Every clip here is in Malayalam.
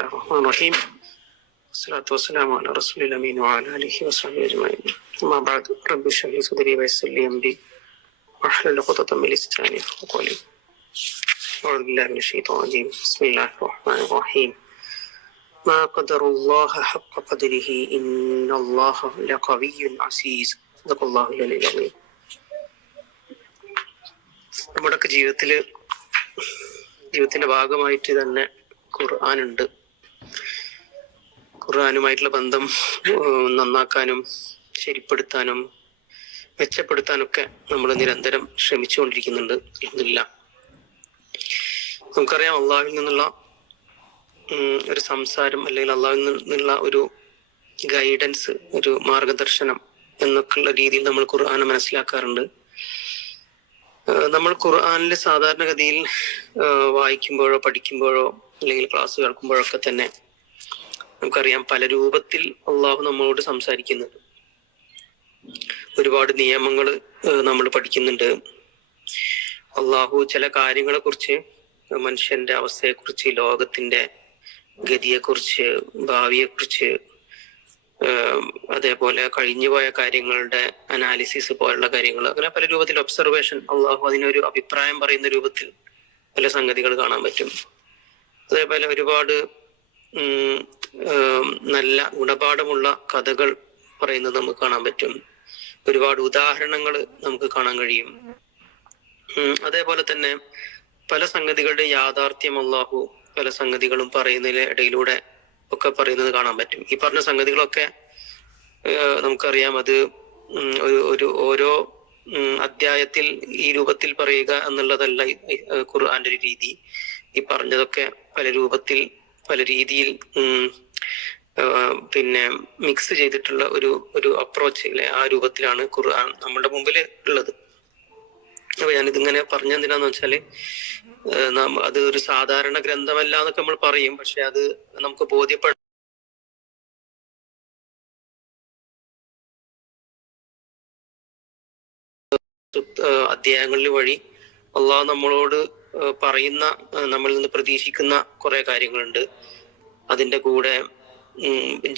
الرحمن الرحيم والصلاة والسلام على رسول الأمين وعلى آله وصحبه أجمعين أما بعد رب اشرح لي صدري ويسر لي أمري واحلل عقدة من لساني يفقهوا قولي أعوذ بالله من الشيطان الرجيم بسم الله الرحمن الرحيم ما قدر الله حق قدره إن الله لقوي عزيز صدق الله العلي العظيم നമ്മുടെയൊക്കെ ജീവിതത്തില് ജീവിതത്തിന്റെ ഭാഗമായിട്ട് തന്നെ ഖുർആാനുണ്ട് ഖുർആാനുമായിട്ടുള്ള ബന്ധം നന്നാക്കാനും ശരിപ്പെടുത്താനും മെച്ചപ്പെടുത്താനൊക്കെ നമ്മൾ നിരന്തരം ശ്രമിച്ചുകൊണ്ടിരിക്കുന്നുണ്ട് എന്നില്ല നമുക്കറിയാം അള്ളാഹുവിൽ നിന്നുള്ള ഒരു സംസാരം അല്ലെങ്കിൽ അള്ളാഹുവിൽ നിന്നുള്ള ഒരു ഗൈഡൻസ് ഒരു മാർഗദർശനം എന്നൊക്കെയുള്ള രീതിയിൽ നമ്മൾ ഖുർആാനെ മനസ്സിലാക്കാറുണ്ട്. നമ്മൾ ഖുർആാനിൽ സാധാരണഗതിയിൽ വായിക്കുമ്പോഴോ പഠിക്കുമ്പോഴോ അല്ലെങ്കിൽ ക്ലാസ് കേൾക്കുമ്പോഴൊക്കെ തന്നെ നമുക്കറിയാം പല രൂപത്തിൽ അള്ളാഹു നമ്മളോട് സംസാരിക്കുന്നുണ്ട്. ഒരുപാട് നിയമങ്ങൾ നമ്മൾ പഠിക്കുന്നുണ്ട്. അള്ളാഹു ചില കാര്യങ്ങളെ കുറിച്ച് മനുഷ്യന്റെ അവസ്ഥയെക്കുറിച്ച് ലോകത്തിന്റെ ഗതിയെക്കുറിച്ച് ഭാവിയെക്കുറിച്ച് കുറിച്ച് അതേപോലെ കഴിഞ്ഞുപോയ കാര്യങ്ങളുടെ അനാലിസിസ് പോലുള്ള കാര്യങ്ങൾ അങ്ങനെ പല രൂപത്തിൽ ഒബ്സർവേഷൻ അള്ളാഹു അതിനൊരു അഭിപ്രായം പറയുന്ന രൂപത്തിൽ പല സംഗതികൾ കാണാൻ പറ്റും. അതേപോലെ ഒരുപാട് നല്ല ഗുണപാഠമുള്ള കഥകൾ പറയുന്നത് നമുക്ക് കാണാൻ പറ്റും. ഒരുപാട് ഉദാഹരണങ്ങൾ നമുക്ക് കാണാൻ കഴിയും. അതേപോലെ തന്നെ പല സംഗതികളുടെ യാഥാർത്ഥ്യം അള്ളാഹു പല സംഗതികളും പറയുന്നതിന് ഇടയിലൂടെ ഒക്കെ പറയുന്നത് കാണാൻ പറ്റും. ഈ പറഞ്ഞ സംഗതികളൊക്കെ നമുക്കറിയാം അത് ഒരു ഒരു ഓരോ അധ്യായത്തിൽ ഈ രൂപത്തിൽ പറയുക എന്നുള്ളതല്ല ഖുർആന്റെ ഒരു രീതി. ഈ പറഞ്ഞതൊക്കെ പല രൂപത്തിൽ പല രീതിയിൽ പിന്നെ മിക്സ് ചെയ്തിട്ടുള്ള ഒരു ഒരു അപ്രോച്ച് അല്ലെ ആ രൂപത്തിലാണ് ഖുർആൻ നമ്മുടെ മുമ്പിൽ ഉള്ളത്. അപ്പൊ ഞാനിതിങ്ങനെ പറഞ്ഞെന്തിനാന്ന് വെച്ചാൽ അത് ഒരു സാധാരണ ഗ്രന്ഥമല്ല എന്നൊക്കെ നമ്മൾ പറയും പക്ഷെ അത് നമുക്ക് ബോധ്യപ്പെട്ട ഏഹ് അധ്യായങ്ങളിൽ വഴി അള്ളാഹ് നമ്മളോട് പറയുന്ന നമ്മളിൽ നിന്ന് പ്രതീക്ഷിക്കുന്ന കുറെ കാര്യങ്ങളുണ്ട്. അതിന്റെ കൂടെ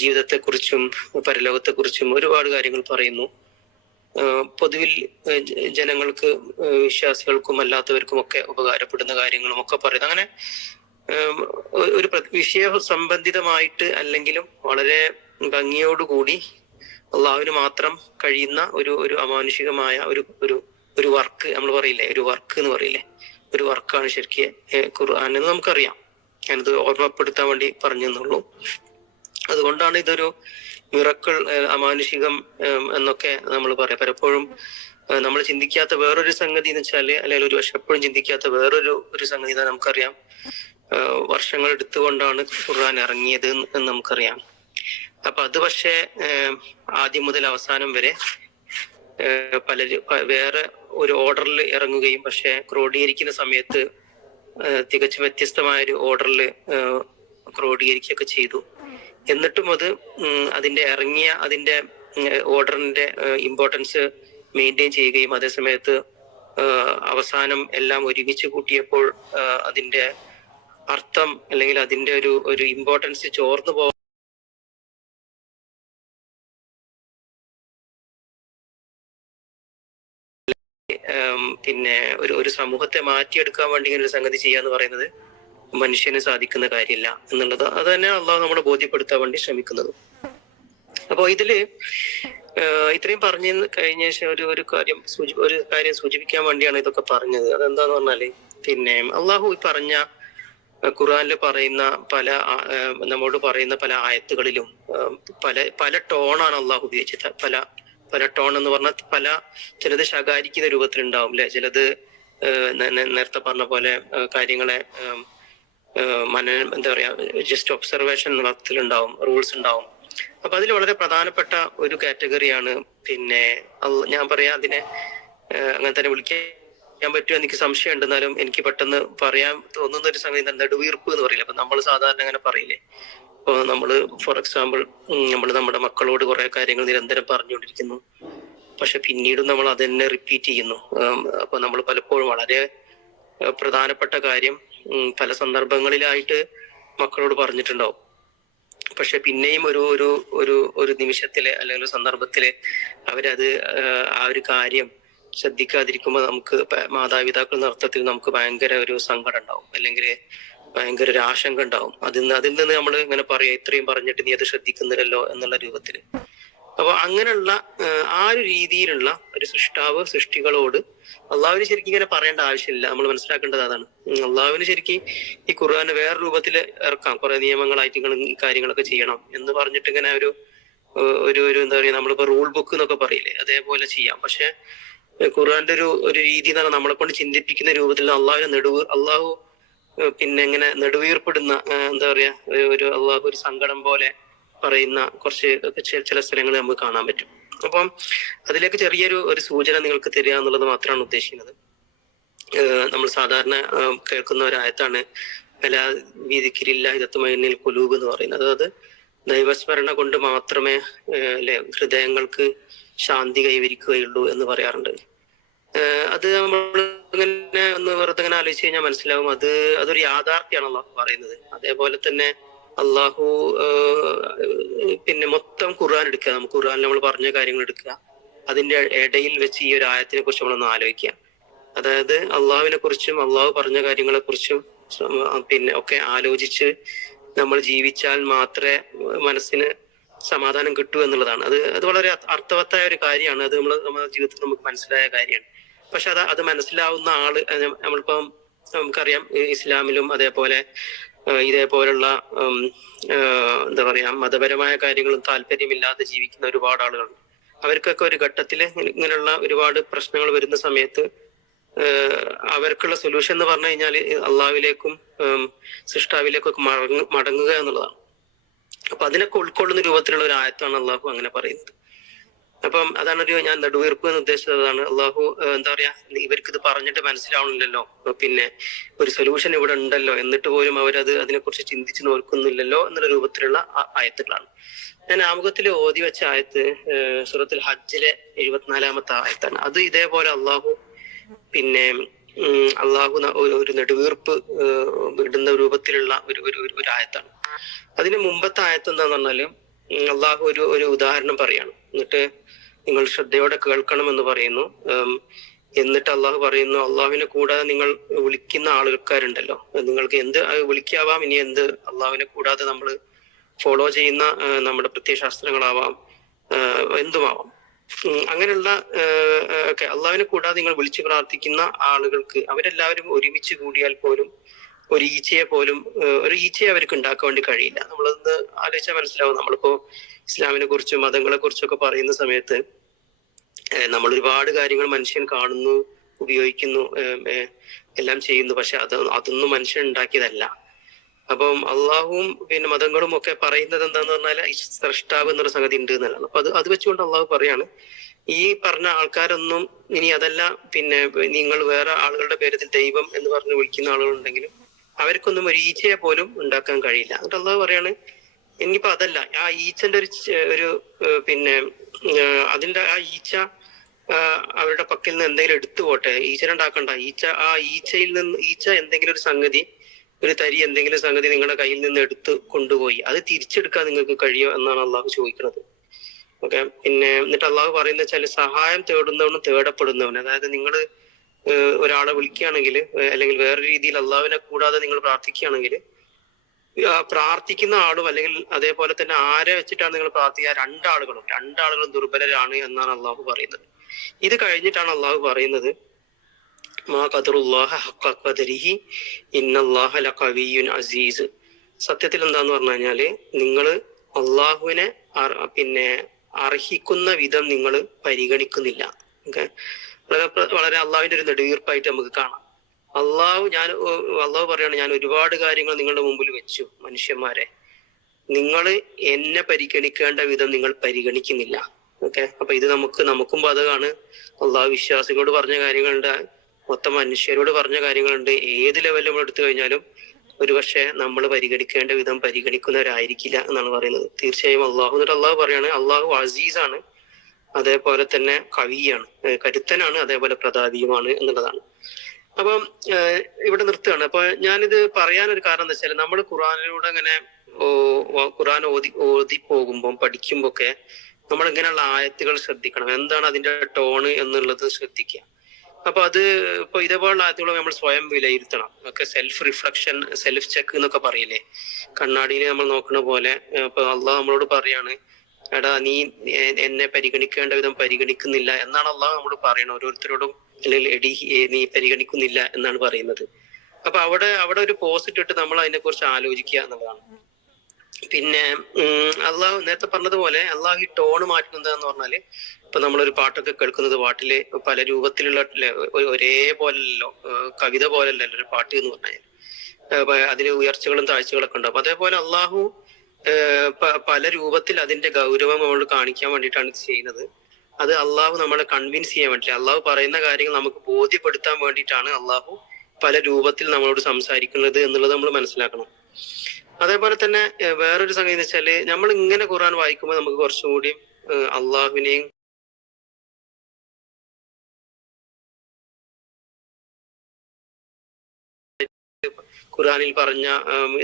ജീവിതത്തെക്കുറിച്ചും പരലോകത്തെക്കുറിച്ചും ഒരുപാട് കാര്യങ്ങൾ പറയുന്നു. പൊതുവിൽ ജനങ്ങൾക്ക് വിശ്വാസികൾക്കും അല്ലാത്തവർക്കും ഒക്കെ ഉപകാരപ്പെടുന്ന കാര്യങ്ങളും ഒക്കെ പറയുന്നു. അങ്ങനെ ഒരു വിഷയ സംബന്ധിതമായിട്ട് അല്ലെങ്കിലും വളരെ ഭംഗിയോടുകൂടി അള്ളാഹുവിന് മാത്രം കഴിയുന്ന ഒരു ഒരു അമാനുഷികമായ ഒരു ഒരു ഒരു വർക്ക് നമ്മൾ പറയില്ലേ? ഒരു വർക്ക് എന്ന് പറയില്ലേ? ഒരു വർക്കാണ് ശരിക്ക് എന്ന് നമുക്കറിയാം. ഞാനിത് ഓർമ്മപ്പെടുത്താൻ വേണ്ടി പറഞ്ഞു എന്നുള്ളൂ അതുകൊണ്ടാണ് ഇതൊരു മിറക്കൾ അമാനുഷികം എന്നൊക്കെ നമ്മൾ പറയാം. പലപ്പോഴും നമ്മൾ ചിന്തിക്കാത്ത വേറൊരു സംഗതി എന്ന് വെച്ചാൽ അല്ലെങ്കിൽ ഒരു പക്ഷെ എപ്പോഴും ചിന്തിക്കാത്ത വേറൊരു ഒരു സംഗതി നമുക്കറിയാം. വർഷങ്ങൾ എടുത്തുകൊണ്ടാണ് ഖുർആൻ ഇറങ്ങിയത് എന്ന് നമുക്കറിയാം. അപ്പൊ അത് പക്ഷേ ആദ്യം മുതൽ അവസാനം വരെ പലരും വേറെ ഒരു ഓർഡറിൽ ഇറങ്ങുകയും പക്ഷെ ക്രോഡീകരിക്കുന്ന സമയത്ത് തികച്ചും വ്യത്യസ്തമായ ഒരു ഓർഡറിൽ ക്രോഡീകരിക്കുകയൊക്കെ ചെയ്തു. എന്നിട്ടും അത് അതിന്റെ ഇറങ്ങിയ അതിന്റെ ഓർഡറിന്റെ ഇമ്പോർട്ടൻസ് മെയിന്റെയിൻ ചെയ്യുകയും അതേ സമയത്ത് അവസാനം എല്ലാം ഒരുമിച്ച് കൂട്ടിയപ്പോൾ അതിന്റെ അർത്ഥം അല്ലെങ്കിൽ അതിന്റെ ഒരു ഒരു ഇമ്പോർട്ടൻസ് ചോർന്നു പോ പിന്നെ ഒരു ഒരു സമൂഹത്തെ മാറ്റിയെടുക്കാൻ വേണ്ടി ഇങ്ങനെ ഒരു സംഗതി ചെയ്യാന്ന് പറയുന്നത് മനുഷ്യന് സാധിക്കുന്ന കാര്യമില്ല എന്നുള്ളത്. അത് തന്നെ അള്ളാഹു നമ്മളെ ബോധ്യപ്പെടുത്താൻ വേണ്ടി ശ്രമിക്കുന്നത്. അപ്പോ ഇതിൽ ഇത്രയും പറഞ്ഞു കഴിഞ്ഞ ശേഷം ഒരു ഒരു കാര്യം ഒരു കാര്യം സൂചിപ്പിക്കാൻ വേണ്ടിയാണ് ഇതൊക്കെ പറഞ്ഞത്. അതെന്താന്ന് പറഞ്ഞാൽ പിന്നെ അള്ളാഹു ഈ പറഞ്ഞ ഖുർആനിൽ പറയുന്ന പല നമ്മോട് പറയുന്ന പല ആയത്തുകളിലും പല പല ടോണാണ് അള്ളാഹു ഉപയോഗിച്ചത്. പല പല ടോൺ എന്ന് പറഞ്ഞാൽ പല ചിലത് ശകാരിക്കുന്ന രൂപത്തിലുണ്ടാവും അല്ലെ ചിലത് നേരത്തെ പറഞ്ഞ പോലെ കാര്യങ്ങളെ മനനം എന്താ പറയാ ജസ്റ്റ് ഒബ്സർവേഷൻ ഉണ്ടാവും റൂൾസ് ഉണ്ടാവും. അപ്പൊ അതിൽ വളരെ പ്രധാനപ്പെട്ട ഒരു കാറ്റഗറിയാണ് പിന്നെ ഞാൻ പറയാം അതിനെ അങ്ങനെ തന്നെ വിളിക്കാൻ പറ്റുമോ എനിക്ക് സംശയമുണ്ട് എന്നാലും എനിക്ക് പെട്ടെന്ന് പറയാൻ തോന്നുന്ന ഒരു സംഗതി എന്താ? നെടുവീർപ്പ് എന്ന് പറയില്ല? അപ്പൊ നമ്മൾ സാധാരണ അങ്ങനെ പറയില്ലേ? നമ്മൾ ഫോർ എക്സാമ്പിൾ നമ്മൾ നമ്മുടെ മക്കളോട് കുറെ കാര്യങ്ങൾ നിരന്തരം പറഞ്ഞുകൊണ്ടിരിക്കുന്നു. പക്ഷെ പിന്നീടും നമ്മൾ അത് തന്നെ റിപ്പീറ്റ് ചെയ്യുന്നു അപ്പൊ നമ്മൾ പലപ്പോഴും വളരെ പ്രധാനപ്പെട്ട കാര്യം പല സന്ദർഭങ്ങളിലായിട്ട് മക്കളോട് പറഞ്ഞിട്ടുണ്ടാവും. പക്ഷെ പിന്നെയും ഒരു ഒരു ഒരു ഒരു നിമിഷത്തിലെ അല്ലെങ്കിൽ ഒരു സന്ദർഭത്തിൽ അവരത് ആ ഒരു കാര്യം ശ്രദ്ധിക്കാതിരിക്കുമ്പോൾ നമുക്ക് മാതാപിതാക്കൾ നൃത്തത്തിൽ നമുക്ക് ഭയങ്കര ഒരു സങ്കടം ഉണ്ടാവും. അല്ലെങ്കിൽ ഭയങ്കര ഒരു ആശങ്ക ഉണ്ടാവും. അതിൽ നിന്ന് അതിൽ നിന്ന് നമ്മൾ ഇങ്ങനെ പറയാ ഇത്രയും പറഞ്ഞിട്ട് നീ അത് ശ്രദ്ധിക്കുന്നില്ലല്ലോ എന്നുള്ള രൂപത്തിൽ അപ്പൊ അങ്ങനെയുള്ള ആ ഒരു രീതിയിലുള്ള ഒരു സൃഷ്ടാവ് സൃഷ്ടികളോട് അള്ളാഹുവിന് ശരിക്കും ഇങ്ങനെ പറയേണ്ട ആവശ്യമില്ല. നമ്മൾ മനസ്സിലാക്കേണ്ടത് അതാണ്. അള്ളാഹുവിന് ശരിക്കും ഈ ഖുർആനെ വേറെ രൂപത്തിൽ ഇറക്കാം. കുറെ നിയമങ്ങളായിട്ട് ഈ കാര്യങ്ങളൊക്കെ ചെയ്യണം എന്ന് പറഞ്ഞിട്ട് ഇങ്ങനെ ഒരു ഒരു ഒരു എന്താ പറയുക നമ്മളിപ്പോ റൂൾ ബുക്ക് എന്നൊക്കെ പറയില്ലേ അതേപോലെ ചെയ്യാം. പക്ഷെ ഖുർആന്റെ ഒരു ഒരു രീതി എന്ന് പറഞ്ഞാൽ നമ്മളെ കൊണ്ട് ചിന്തിപ്പിക്കുന്ന രൂപത്തിൽ അള്ളാഹുവിനെ നെടുവ് അള്ളാഹു പിന്നെ ഇങ്ങനെ നെടുവീർപ്പിടുന്ന എന്താ പറയാ ഒരു- അള്ളാഹു ഒരു സങ്കടം പോലെ പറയുന്ന കുറച്ച് ചില സ്ഥലങ്ങൾ നമുക്ക് കാണാൻ പറ്റും. അപ്പം അതിലേക്ക് ചെറിയൊരു ഒരു സൂചന നിങ്ങൾക്ക് തരിക എന്നുള്ളത് മാത്രമാണ് ഉദ്ദേശിക്കുന്നത്. നമ്മൾ സാധാരണ കേൾക്കുന്ന ഒരു ആയത്താണ് എല്ലാ വീതിക്കിരില്ല ഇതത്തുമൈനിൽ കുലൂബ് എന്ന് പറയുന്നത്. അതായത് ദൈവസ്മരണ കൊണ്ട് മാത്രമേ അല്ലെ ഹൃദയങ്ങൾക്ക് ശാന്തി കൈവരിക്കുകയുള്ളൂ എന്ന് പറയാറുണ്ട്. അത് നമ്മൾ ഇങ്ങനെ ഒന്ന് വെറുതെ ഇങ്ങനെ ആലോചിച്ച് കഴിഞ്ഞാൽ മനസ്സിലാവും. അത് അതൊരു യാഥാർത്ഥ്യമാണ് അള്ളാഹു പറയുന്നത്. അതേപോലെ തന്നെ അള്ളാഹു പിന്നെ മൊത്തം ഖുർആൻ എടുക്കുക. നമുക്ക് ഖുർആനിൽ നമ്മൾ പറഞ്ഞ കാര്യങ്ങൾ എടുക്കുക. അതിന്റെ ഇടയിൽ വെച്ച് ഈ ഒരു ആയത്തിനെ കുറിച്ച് നമ്മളൊന്ന് ആലോചിക്കുക. അതായത് അള്ളാഹുവിനെ കുറിച്ചും അള്ളാഹു പറഞ്ഞ കാര്യങ്ങളെ കുറിച്ചും പിന്നെ ഒക്കെ ആലോചിച്ച് നമ്മൾ ജീവിച്ചാൽ മാത്രമേ മനസ്സിന് സമാധാനം കിട്ടൂ എന്നുള്ളതാണ്. അത് അത് വളരെ അർത്ഥവത്തായ ഒരു കാര്യമാണ്. അത് നമ്മൾ നമ്മുടെ ജീവിതത്തിൽ നമുക്ക് മനസ്സിലായ കാര്യമാണ്. പക്ഷെ അത് അത് മനസ്സിലാവുന്ന ആൾ നമ്മളിപ്പം നമുക്കറിയാം ഇസ്ലാമിലും അതേപോലെ ഇതേപോലുള്ള എന്താ പറയാ മതപരമായ കാര്യങ്ങളും താല്പര്യമില്ലാതെ ജീവിക്കുന്ന ഒരുപാട് ആളുകളുണ്ട്. അവർക്കൊക്കെ ഒരു ഘട്ടത്തിൽ ഇങ്ങനെയുള്ള ഒരുപാട് പ്രശ്നങ്ങൾ വരുന്ന സമയത്ത് അവർക്കുള്ള സൊല്യൂഷൻ എന്ന് പറഞ്ഞു കഴിഞ്ഞാൽ അള്ളാവിലേക്കും സൃഷ്ടാവിലേക്കും ഒക്കെ മടങ്ങുക എന്നുള്ളതാണ്. അപ്പൊ അതിനൊക്കെ ഉൾക്കൊള്ളുന്ന രൂപത്തിലുള്ള ഒരു ആയത്താണ് അള്ളാഹു അങ്ങനെ പറയുന്നത്. അപ്പം അതാണ് ഒരു ഞാൻ നെടുവീർപ്പ് എന്ന് ഉദ്ദേശിച്ചത് അതാണ് അള്ളാഹു എന്താ പറയാ ഇവർക്ക് ഇത് പറഞ്ഞിട്ട് മനസ്സിലാവണില്ലല്ലോ. പിന്നെ ഒരു സൊല്യൂഷൻ ഇവിടെ ഉണ്ടല്ലോ. എന്നിട്ട് പോലും അവരത് അതിനെക്കുറിച്ച് ചിന്തിച്ച് നോക്കുന്നില്ലല്ലോ എന്നുള്ള രൂപത്തിലുള്ള ആയത്തുകളാണ്. ഞാൻ ആമുഖത്തിൽ ഓതി വെച്ച ആയത്ത് സുഹൃത്തിൽ ഹജ്ജിലെ എഴുപത്തിനാലാമത്തെ ആയത്താണ്. അത് ഇതേപോലെ അള്ളാഹു പിന്നെ അള്ളാഹു ഒരു- നെടുവീർപ്പ് ഇടുന്ന രൂപത്തിലുള്ള ഒരു ഒരു ആയത്താണ്. അതിന് മുമ്പത്തെ ആയത്ത് എന്താന്ന് പറഞ്ഞാൽ അള്ളാഹു ഒരു ഒരു ഉദാഹരണം പറയാണ്. എന്നിട്ട് നിങ്ങൾ ശ്രദ്ധയോടെ കേൾക്കണം എന്ന് പറയുന്നു എന്നിട്ട് അള്ളാഹു പറയുന്നു അള്ളാഹുവിനെ കൂടാതെ നിങ്ങൾ വിളിക്കുന്ന ആൾക്കാരുണ്ടല്ലോ നിങ്ങൾക്ക് എന്ത് വിളിക്കാവാം. ഇനി എന്ത് അള്ളാഹുവിനെ കൂടാതെ നമ്മൾ ഫോളോ ചെയ്യുന്ന നമ്മുടെ പ്രത്യയശാസ്ത്രങ്ങളാവാം എന്തുമാവാം. അങ്ങനെയുള്ള ഒക്കെ അള്ളാഹുവിനെ കൂടാതെ നിങ്ങൾ വിളിച്ചു പ്രാർത്ഥിക്കുന്ന ആളുകൾക്ക് അവരെല്ലാവരും ഒരുമിച്ച് കൂടിയാൽ പോലും ഒരു ഈച്ചയെ പോലും ഒരു ഈച്ചയെ അവർക്ക് ഉണ്ടാക്കാൻ വേണ്ടി കഴിയില്ല. നമ്മളൊന്ന് ആലോചിച്ചാൽ മനസ്സിലാവും. നമ്മളിപ്പോ ഇസ്ലാമിനെ കുറിച്ചും മതങ്ങളെ കുറിച്ചും ഒക്കെ പറയുന്ന സമയത്ത് നമ്മൾ ഒരുപാട് കാര്യങ്ങൾ മനുഷ്യൻ കാണുന്നു ഉപയോഗിക്കുന്നു എല്ലാം ചെയ്യുന്നു. പക്ഷെ അത് അതൊന്നും മനുഷ്യൻ ഉണ്ടാക്കിയതല്ല. അപ്പം അള്ളാഹുവും പിന്നെ മതങ്ങളും ഒക്കെ പറയുന്നത് എന്താന്ന് പറഞ്ഞാൽ സ്രഷ്ടാവ് എന്നൊരു സംഗതി ഉണ്ട് എന്നുള്ളതാണ്. അപ്പൊ അത് അത് വെച്ചുകൊണ്ട് അള്ളാഹു പറയാണ് ഈ പറഞ്ഞ ആൾക്കാരൊന്നും ഇനി അതല്ല പിന്നെ നിങ്ങൾ വേറെ ആളുകളുടെ പേരിൽ ദൈവം എന്ന് പറഞ്ഞ് വിളിക്കുന്ന ആളുകളുണ്ടെങ്കിലും അവർക്കൊന്നും ഒരു ഈച്ചയെ പോലും ഉണ്ടാക്കാൻ കഴിയില്ല. എന്നിട്ട് അള്ളാഹു പറയാണ് ഇനിയിപ്പോ അതല്ല ആ ഈച്ചന്റെ ഒരു ഒരു പിന്നെ അതിന്റെ ആ ഈച്ച അവരുടെ പക്കൽ നിന്ന് എന്തെങ്കിലും എടുത്തു പോട്ടെ ഈച്ചനെ ഉണ്ടാക്കണ്ട. ഈച്ച ആ ഈച്ചയിൽ നിന്ന് ഈച്ച എന്തെങ്കിലും ഒരു സംഗതി ഒരു തരി എന്തെങ്കിലും സംഗതി നിങ്ങളുടെ കയ്യിൽ നിന്ന് എടുത്ത് കൊണ്ടുപോയി. അത് തിരിച്ചെടുക്കാൻ നിങ്ങൾക്ക് കഴിയോ എന്നാണ് അള്ളാഹു ചോദിക്കുന്നത്. ഓക്കെ? പിന്നെ എന്നിട്ട് അള്ളാഹു പറയുന്ന വെച്ചാൽ സഹായം തേടുന്നവനും തേടപ്പെടുന്നവനും അതായത് നിങ്ങൾ ഒരാളെ വിളിക്കുകയാണെങ്കിൽ അല്ലെങ്കിൽ വേറെ രീതിയിൽ അള്ളാഹുവിനെ കൂടാതെ നിങ്ങൾ പ്രാർത്ഥിക്കുകയാണെങ്കിൽ പ്രാർത്ഥിക്കുന്ന ആളും അല്ലെങ്കിൽ അതേപോലെ തന്നെ ആരെ വെച്ചിട്ടാണ് നിങ്ങൾ പ്രാർത്ഥിക്കുക? രണ്ടാളുകളും. രണ്ടാളുകളും ദുർബലരാണ് എന്നാണ് അള്ളാഹു പറയുന്നത്. ഇത് കഴിഞ്ഞിട്ടാണ് അള്ളാഹു പറയുന്നത് അസീസ്. സത്യത്തിൽ എന്താന്ന് പറഞ്ഞു കഴിഞ്ഞാൽ നിങ്ങൾ അള്ളാഹുവിനെ പിന്നെ അർഹിക്കുന്ന വിധം നിങ്ങൾ പരിഗണിക്കുന്നില്ല. ഓക്കെ? വളരെ വളരെ അള്ളാഹുവിന്റെ ഒരു നെടുവീർപ്പായിട്ട് നമുക്ക് കാണാം. അള്ളാഹു ഞാൻ അള്ളാഹു പറയാണ് ഞാൻ ഒരുപാട് കാര്യങ്ങൾ നിങ്ങളുടെ മുമ്പിൽ വെച്ചു മനുഷ്യന്മാരെ. നിങ്ങൾ എന്നെ പരിഗണിക്കേണ്ട വിധം നിങ്ങൾ പരിഗണിക്കുന്നില്ല. ഓക്കെ? അപ്പൊ ഇത് നമുക്ക് നമുക്കും ബാധകമാണ്. അള്ളാഹു വിശ്വാസികളോട് പറഞ്ഞ കാര്യങ്ങളുണ്ട്. മൊത്തം മനുഷ്യരോട് പറഞ്ഞ കാര്യങ്ങളുണ്ട്. ഏത് ലെവലിൽ നമ്മൾ എടുത്തു കഴിഞ്ഞാലും ഒരുപക്ഷെ നമ്മൾ പരിഗണിക്കേണ്ട വിധം പരിഗണിക്കുന്നവരായിരിക്കില്ല എന്നാണ് പറയുന്നത്. തീർച്ചയായും അള്ളാഹു എന്നിട്ട് അള്ളാഹു പറയാണ് അള്ളാഹു അസീസാണ് അതേപോലെ തന്നെ കവിയാണ് കരുത്തനാണ് അതേപോലെ പ്രതാപിയുമാണ് എന്നുള്ളതാണ്. അപ്പം ഇവിടെ നിർത്തുകയാണ്. അപ്പൊ ഞാനിത് പറയാൻ ഒരു കാരണം എന്താ വെച്ചാൽ നമ്മൾ ഖുറാനിലൂടെ അങ്ങനെ ഖുറാൻ ഓതി ഓതി പോകുമ്പോൾ പഠിക്കുമ്പോ ഒക്കെ നമ്മൾ ഇങ്ങനെയുള്ള ആയത്തുകൾ ശ്രദ്ധിക്കണം. എന്താണ് അതിന്റെ ടോണ് എന്നുള്ളത് ശ്രദ്ധിക്കുക. അപ്പൊ അത് ഇപ്പൊ ഇതേപോലുള്ള ആയത്തുകൾ നമ്മൾ സ്വയം വിലയിരുത്തണം. ഒക്കെ സെൽഫ് റിഫ്ലക്ഷൻ സെൽഫ് ചെക്ക് എന്നൊക്കെ പറയില്ലേ? കണ്ണാടിയിൽ നമ്മൾ നോക്കുന്ന പോലെ ഇപ്പൊ അള്ളാഹ് നമ്മളോട് പറയാണ് എടാ നീ എന്നെ പരിഗണിക്കേണ്ട വിധം പരിഗണിക്കുന്നില്ല എന്നാണ് അള്ളാഹ് നമ്മൾ പറയുന്നത് ഓരോരുത്തരോടും അല്ലെങ്കിൽ എടി നീ പരിഗണിക്കുന്നില്ല എന്നാണ് പറയുന്നത്. അപ്പൊ അവിടെ അവിടെ ഒരു പോസിറ്റ് ഇട്ടിട്ട് നമ്മൾ അതിനെ കുറിച്ച് ആലോചിക്കുക എന്നുള്ളതാണ്. പിന്നെ അള്ളാഹു നേരത്തെ പറഞ്ഞതുപോലെ അള്ളാഹു ഈ ടോൺ മാറ്റുന്നത് എന്ന് പറഞ്ഞാൽ ഇപ്പൊ നമ്മളൊരു പാട്ടൊക്കെ കേൾക്കുന്നത് പാട്ടിൽ പല രൂപത്തിലുള്ള ഒരേ പോലല്ലോ ഒരേപോലല്ലോ കവിത പോലല്ലല്ലോ ഒരു പാട്ട് എന്ന് പറഞ്ഞാൽ അതിന് ഉയർച്ചകളും താഴ്ചകളൊക്കെ ഉണ്ട് അപ്പൊ അതേപോലെ അള്ളാഹു പല രൂപത്തിൽ അതിന്റെ ഗൗരവം നമ്മൾ കാണിക്കാൻ വേണ്ടിയിട്ടാണ് ഇത് ചെയ്യുന്നത്. അത് അള്ളാഹു നമ്മളെ കൺവിൻസ് ചെയ്യാൻ വേണ്ടി അള്ളാഹു പറയുന്ന കാര്യങ്ങൾ നമുക്ക് ബോധ്യപ്പെടുത്താൻ വേണ്ടിയിട്ടാണ് അള്ളാഹു പല രൂപത്തിൽ നമ്മളോട് സംസാരിക്കുന്നത് എന്നുള്ളത് നമ്മൾ മനസ്സിലാക്കണം. അതേപോലെ തന്നെ വേറൊരു സംഗതി എന്ന് വെച്ചാൽ നമ്മൾ ഇങ്ങനെ ഖുർആൻ വായിക്കുമ്പോൾ നമുക്ക് കുറച്ചും കൂടി അള്ളാഹുവിനെയും ഖുർആനിൽ പറഞ്ഞ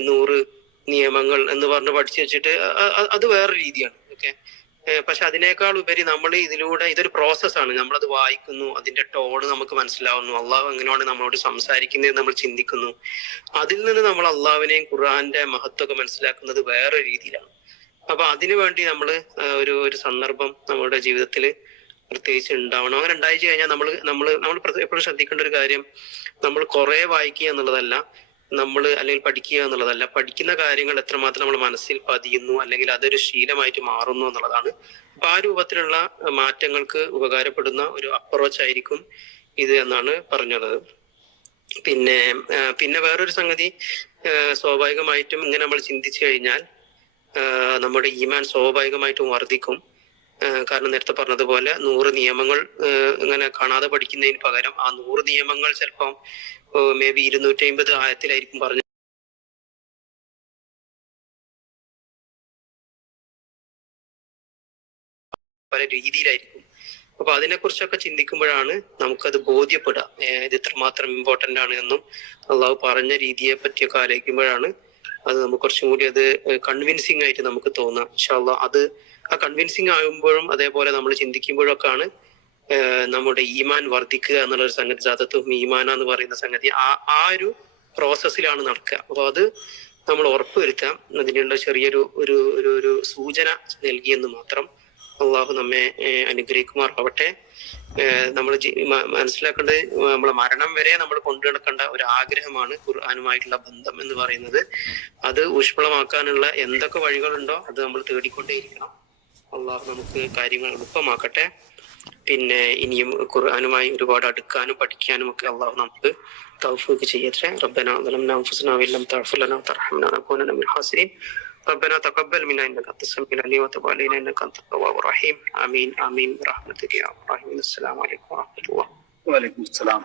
നൂറ് നിയമങ്ങൾ എന്ന് പറഞ്ഞ് പഠിച്ചു വെച്ചിട്ട് അത് വേറെ രീതിയാണ്. ഓക്കെ? പക്ഷെ അതിനേക്കാൾ ഉപരി നമ്മൾ ഇതിലൂടെ ഇതൊരു പ്രോസസ്സാണ് നമ്മളത് വായിക്കുന്നു അതിന്റെ ടോണ് നമുക്ക് മനസ്സിലാവുന്നു. അള്ളാഹു എങ്ങനെയാണ് നമ്മളോട് സംസാരിക്കുന്നത് നമ്മൾ ചിന്തിക്കുന്നു. അതിൽ നിന്ന് നമ്മൾ അള്ളാഹുവിനെയും ഖുർആന്റെ മഹത്വമൊക്കെ മനസ്സിലാക്കുന്നത് വേറെ രീതിയിലാണ്. അപ്പൊ അതിനു വേണ്ടി നമ്മൾ ഒരു ഒരു സന്ദർഭം നമ്മുടെ ജീവിതത്തിൽ പ്രത്യേകിച്ച് ഉണ്ടാവണം. അങ്ങനെ ഉണ്ടായി കഴിഞ്ഞാൽ നമ്മൾ നമ്മൾ നമ്മൾ എപ്പോഴും ശ്രദ്ധിക്കേണ്ട ഒരു കാര്യം നമ്മൾ കുറെ വായിക്കുക എന്നുള്ളതല്ല. നമ്മൾ അല്ലെങ്കിൽ പഠിക്കുക എന്നുള്ളതല്ല പഠിക്കുന്ന കാര്യങ്ങൾ എത്രമാത്രം നമ്മൾ മനസ്സിൽ പതിയുന്നു അല്ലെങ്കിൽ അതൊരു ശീലമായിട്ട് മാറുന്നു എന്നുള്ളതാണ്. അപ്പൊ ആ രൂപത്തിലുള്ള മാറ്റങ്ങൾക്ക് ഉപകാരപ്പെടുന്ന ഒരു അപ്രോച്ച് ആയിരിക്കും ഇത് എന്നാണ് പറഞ്ഞത്. പിന്നെ പിന്നെ വേറൊരു സംഗതി സ്വാഭാവികമായിട്ടും ഇങ്ങനെ നമ്മൾ ചിന്തിച്ചു കഴിഞ്ഞാൽ നമ്മുടെ ഈമാൻ സ്വാഭാവികമായിട്ടും വർദ്ധിക്കും. കാരണം നേരത്തെ പറഞ്ഞതുപോലെ നൂറ് നിയമങ്ങൾ ഇങ്ങനെ കാണാതെ പഠിക്കുന്നതിന് പകരം ആ നൂറ് നിയമങ്ങൾ ചിലപ്പം മേ ബി ഇരുന്നൂറ്റി അമ്പത് ആയത്തിലായിരിക്കും പറഞ്ഞു പല രീതിയിലായിരിക്കും. അപ്പൊ അതിനെ കുറിച്ചൊക്കെ ചിന്തിക്കുമ്പോഴാണ് നമുക്കത് ബോധ്യപ്പെടുക. ഇത് ഇത്രമാത്രം ഇമ്പോർട്ടന്റ് ആണ് എന്നും അള്ളാഹു പറഞ്ഞ രീതിയെ പറ്റിയൊക്കെ ആലോചിക്കുമ്പോഴാണ് അത് നമുക്ക് കുറച്ചും കൂടി അത് കൺവിൻസിങ് ആയിട്ട് നമുക്ക് തോന്നാം. പക്ഷെ അത് ആ കൺവിൻസിങ് ആകുമ്പോഴും അതേപോലെ നമ്മൾ ചിന്തിക്കുമ്പോഴൊക്കെയാണ് ആണ് നമ്മുടെ ഈമാൻ വർദ്ധിക്കുക എന്നുള്ള ഒരു സംഗതി ജാതത്വം ഈമാന എന്ന് പറയുന്ന സംഗതി ആ ആ ഒരു പ്രോസസ്സിലാണ് നടക്കുക. അപ്പൊ അത് നമ്മൾ ഉറപ്പുവരുത്താം. അതിനുള്ള ചെറിയൊരു ഒരു ഒരു ഒരു സൂചന നൽകിയെന്ന് മാത്രം അള്ളാഹു നമ്മെ അനുഗ്രഹിക്കുമാറാവട്ടെ. നമ്മൾ മനസ്സിലാക്കേണ്ടത് നമ്മളെ മരണം വരെ നമ്മൾ കൊണ്ടു നടക്കേണ്ട ഒരു ആഗ്രഹമാണ് ഖുർആാനുമായിട്ടുള്ള ബന്ധം എന്ന് പറയുന്നത്. അത് ഊഷ്മളമാക്കാനുള്ള എന്തൊക്കെ വഴികളുണ്ടോ അത് നമ്മൾ തേടിക്കൊണ്ടേയിരിക്കണം. അള്ളാഹു നമുക്ക് കാര്യങ്ങൾ എളുപ്പമാക്കട്ടെ പിന്നെ ഇനിയും ഖുർആാനുമായി ഒരുപാട് അടുക്കാനും പഠിക്കാനും ഒക്കെ അള്ളാഹു നമുക്ക് തൗഫീഖ് ചെയ്യട്ടെ റബ്ബന ظلمنا انفسنا وان لم تغفر لنا وترحمنا لنكونن من الخاسرين ربنا تقبل منا انك انت السميع العليم وتب علينا انك انت التواب الرحيم امين امين برحمتك يا ابراهيم السلام عليكم ورحمه الله وعليكم السلام